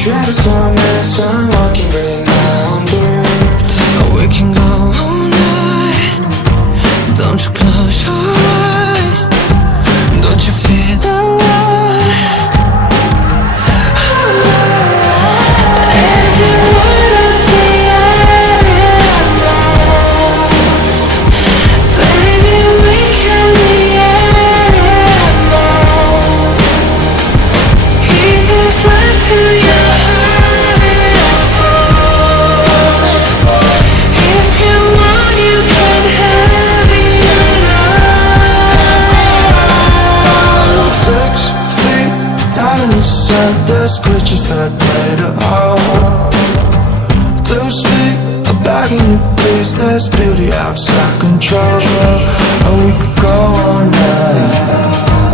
Shadows on me, I'm walking right now on dirt. We can go all night. Don't you close your eyes. Don't you feel the light? Every word of the animals, baby, we can be animals. Keep this life to you. There's creatures that play the heart. To speak, I'm begging you please. There's beauty outside control. And we could go all night.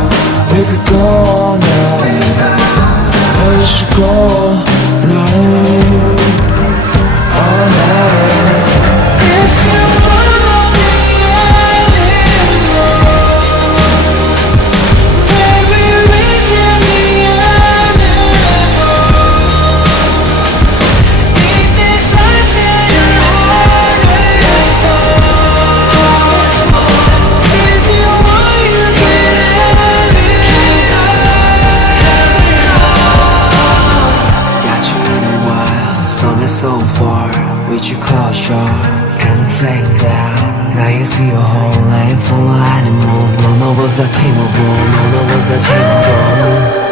We could go all night. And we should go all night. All night. If you wanna be animals, baby, we can be so far, with your closure, kind of flames out. Now you see a whole life full of animals. None of us are tameable, none of us are tameable.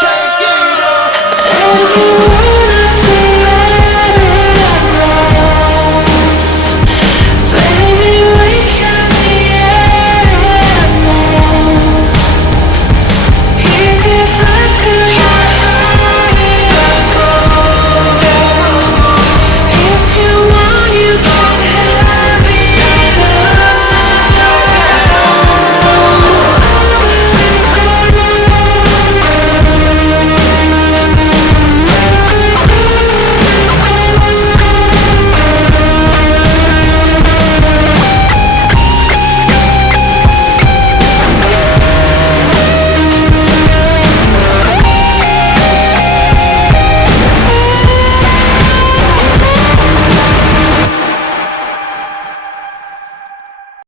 Take it up.